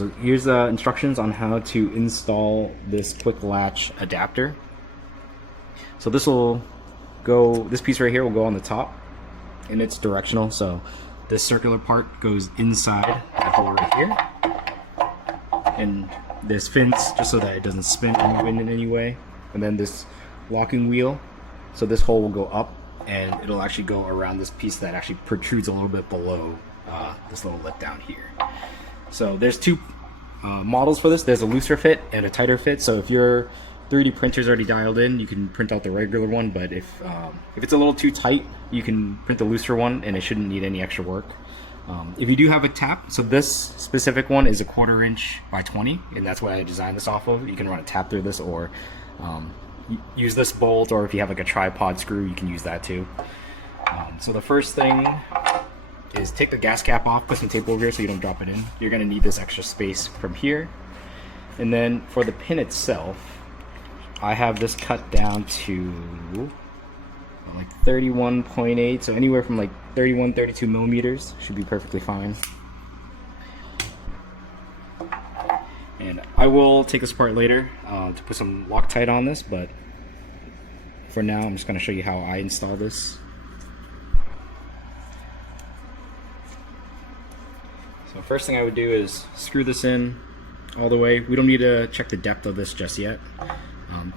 So here's the instructions on how to install this quick latch adapter. So this piece right here will go on the top, and it's directional. So this circular part goes inside that hole right here, and this fins just so that it doesn't spin or move in any way. And then this locking wheel, so this hole will go up, and it'll actually go around this piece that actually protrudes a little bit below this little lip down here. So there's two models for this. There's a looser fit and a tighter fit. So if your 3D printer's already dialed in, you can print out the regular one. But if it's a little too tight, you can print the looser one, and it shouldn't need any extra work. If you do have a tap, so this specific one is a 1/4 inch by 20, and that's what I designed this off of. You can run a tap through this, or use this bolt, or if you have like a tripod screw, you can use that too. So the first thing is take the gas cap off, put some tape over here so you don't drop it in. You're going to need this extra space from here. And then for the pin itself, I have this cut down to like 31.8, so anywhere from like 31, 32 millimeters should be perfectly fine. And I will take this apart later to put some Loctite on this, but for now I'm just going to show you how I install this. So first thing I would do is screw this in all the way. We don't need to check the depth of this just yet.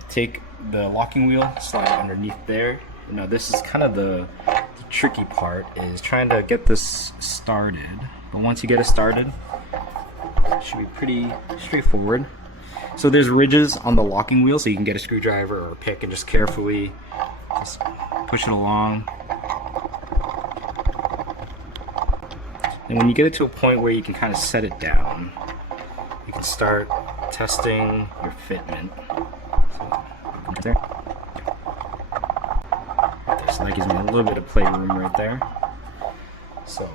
Take the locking wheel, slide it underneath there. Now this is kind of the tricky part, is trying to get this started. But once you get it started, it should be pretty straightforward. So there's ridges on the locking wheel, so you can get a screwdriver or a pick and just carefully just push it along. And when you get it to a point where you can kind of set it down, you can start testing your fitment. So that gives me a little bit of playroom right there. So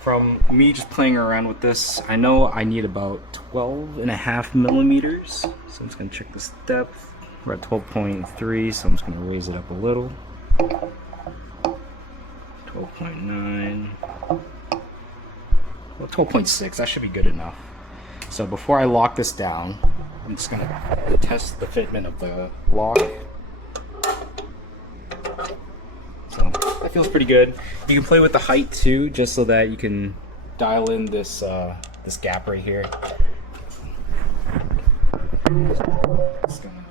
from me just playing around with this, I know I need about 12.5 millimeters. So I'm just going to check this depth. We're at 12.3, so I'm just going to raise it up a little. 12.9. Well, 12.6, that should be good enough. So before I lock this down, I'm just going to test the fitment of the lock. So that feels pretty good. You can play with the height too, just so that you can dial in this this gap right here. Just gonna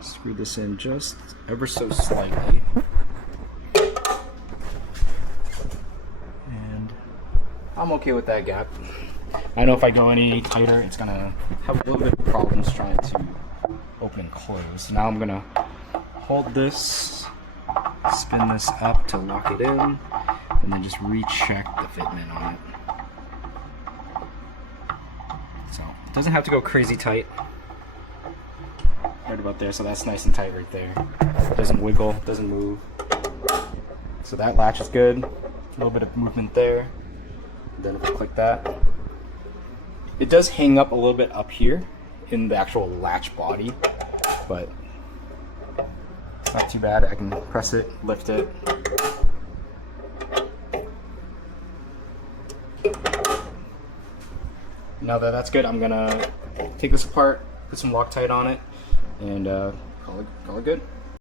screw this in just ever so slightly. And I'm okay with that gap. I know if I go any tighter, it's gonna have a little bit of problems trying to open and close. So now I'm gonna hold this, spin this up to lock it in, and then just recheck the fitment on it. So it doesn't have to go crazy tight. Right about there, so that's nice and tight right there. It doesn't wiggle, doesn't move. So that latch is good. A little bit of movement there. Then if I click that, it does hang up a little bit up here in the actual latch body, but it's not too bad. I can press it, lift it. Now that that's good, I'm gonna take this apart, put some Loctite on it, and call it good.